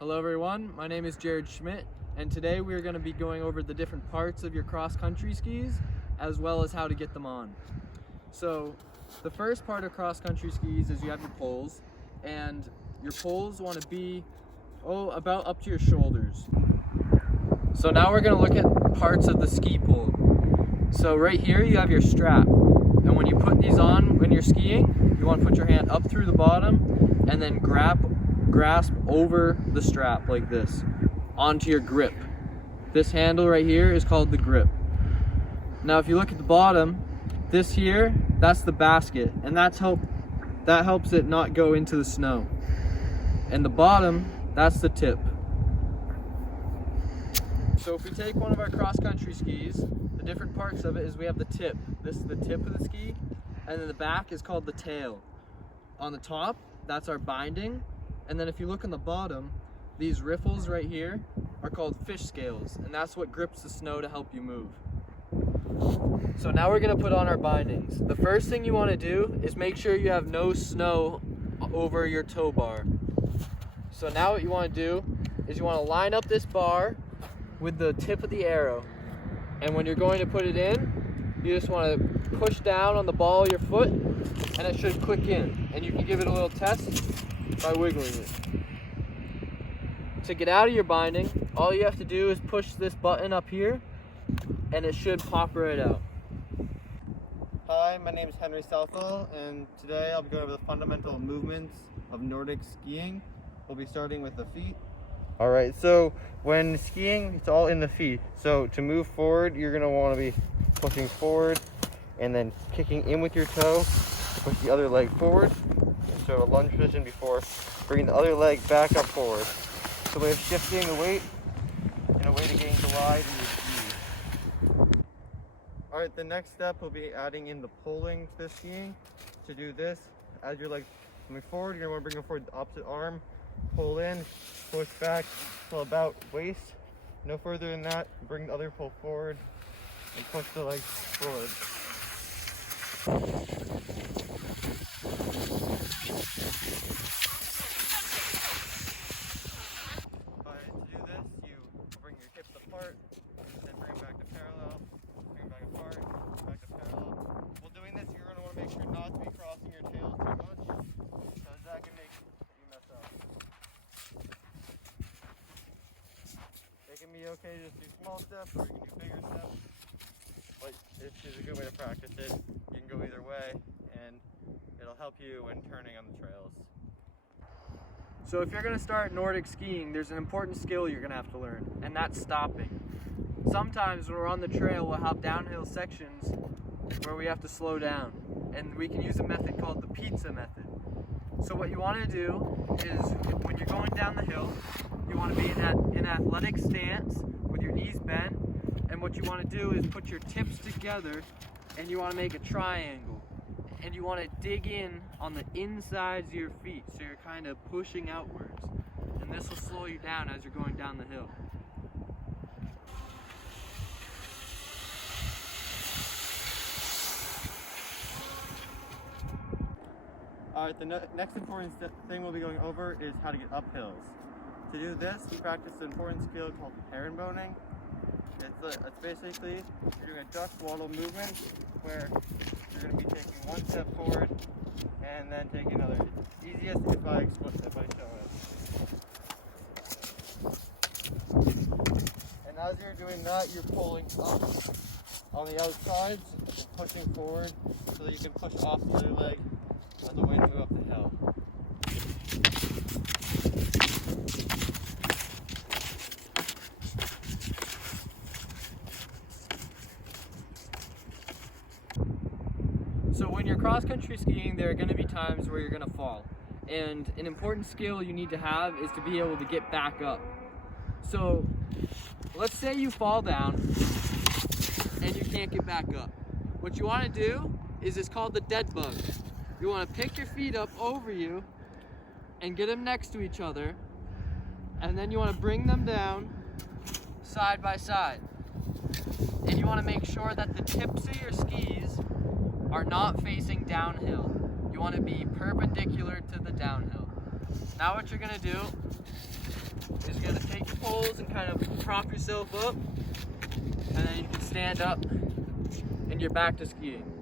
Hello everyone, my name is Jared Schmidt, and today we are going to be going over the different parts of your cross-country skis as well as how to get them on. So the first part of cross-country skis is you have your poles, and your poles want to be about up to your shoulders. So now we're going to look at parts of the ski pole. So right here you have your strap, and when you put these on when you're skiing, you want to put your hand up through the bottom and then grasp over the strap like this onto your grip. This handle right here is called the grip. Now if you look at the bottom, this here, that's the basket, and that helps it not go into the snow. And the bottom, that's the tip. So if we take one of our cross-country skis, the different parts of it is we have the tip. This is the tip of the ski, and then the back is called the tail. On the top, that's our binding. And then if you look on the bottom, these riffles right here are called fish scales, and that's what grips the snow to help you move. So now we're gonna put on our bindings. The first thing you wanna do is make sure you have no snow over your tow bar. So now what you wanna do is you wanna line up this bar with the tip of the arrow. And when you're going to put it in, you just wanna push down on the ball of your foot, and it should click in. And you can give it a little test by wiggling it. To get out of your binding, all you have to do is push this button up here and it should pop right out. Hi, my name is Henry Southall, and today I'll be going over the fundamental movements of Nordic skiing. We'll be starting with the feet. Alright, so when skiing, it's all in the feet. So to move forward, you're going to want to be pushing forward and then kicking in with your toe to push the other leg forward. So a lunge position before bringing the other leg back up forward. It's a way of shifting the weight and a way to gain glide in your ski. Alright, the next step will be adding in the poling to the skiing. To do this, as your legs moving forward, you're going to want to bring them forward the opposite arm, pull in, push back till about waist. No further than that, bring the other pole forward and push the legs forward. To do this, you bring your hips apart, then bring them back to parallel, bring them back apart, back to parallel. While doing this, you're going to want to make sure not to be crossing your tails too much, because that can make you mess up. It can be okay to just do small steps, or you can do bigger steps, but this is a good way to practice it. You can go either way, and it'll help you when turning on the trails. So if you're going to start Nordic skiing, there's an important skill you're going to have to learn, and that's stopping. Sometimes when we're on the trail, we'll have downhill sections where we have to slow down, and we can use a method called the pizza method. So what you want to do is, when you're going down the hill, you want to be in an athletic stance with your knees bent, and what you want to do is put your tips together, and you want to make a triangle. And you want to dig in on the insides of your feet, so you're kind of pushing outwards. And this will slow you down as you're going down the hill. Alright, the next important thing we'll be going over is how to get up hills. To do this, you practice an important skill called herringboning. It's basically, you're doing a duck waddle movement where you're going to be taking one step forward and then taking another. It's easiest if I show it. And as you're doing that, you're pulling up on the outsides and pushing forward so that you can push off the other leg as a way to move up the hill. So when you're cross-country skiing, there are going to be times where you're going to fall. And an important skill you need to have is to be able to get back up. So let's say you fall down and you can't get back up. What you want to do is, it's called the dead bug. You want to pick your feet up over you and get them next to each other, and then you want to bring them down side by side. And you want to make sure that the tips of your skis are not facing downhill. You want to be perpendicular to the downhill. Now what you're going to do is you're gonna take your poles and kind of prop yourself up, and then you can stand up and you're back to skiing.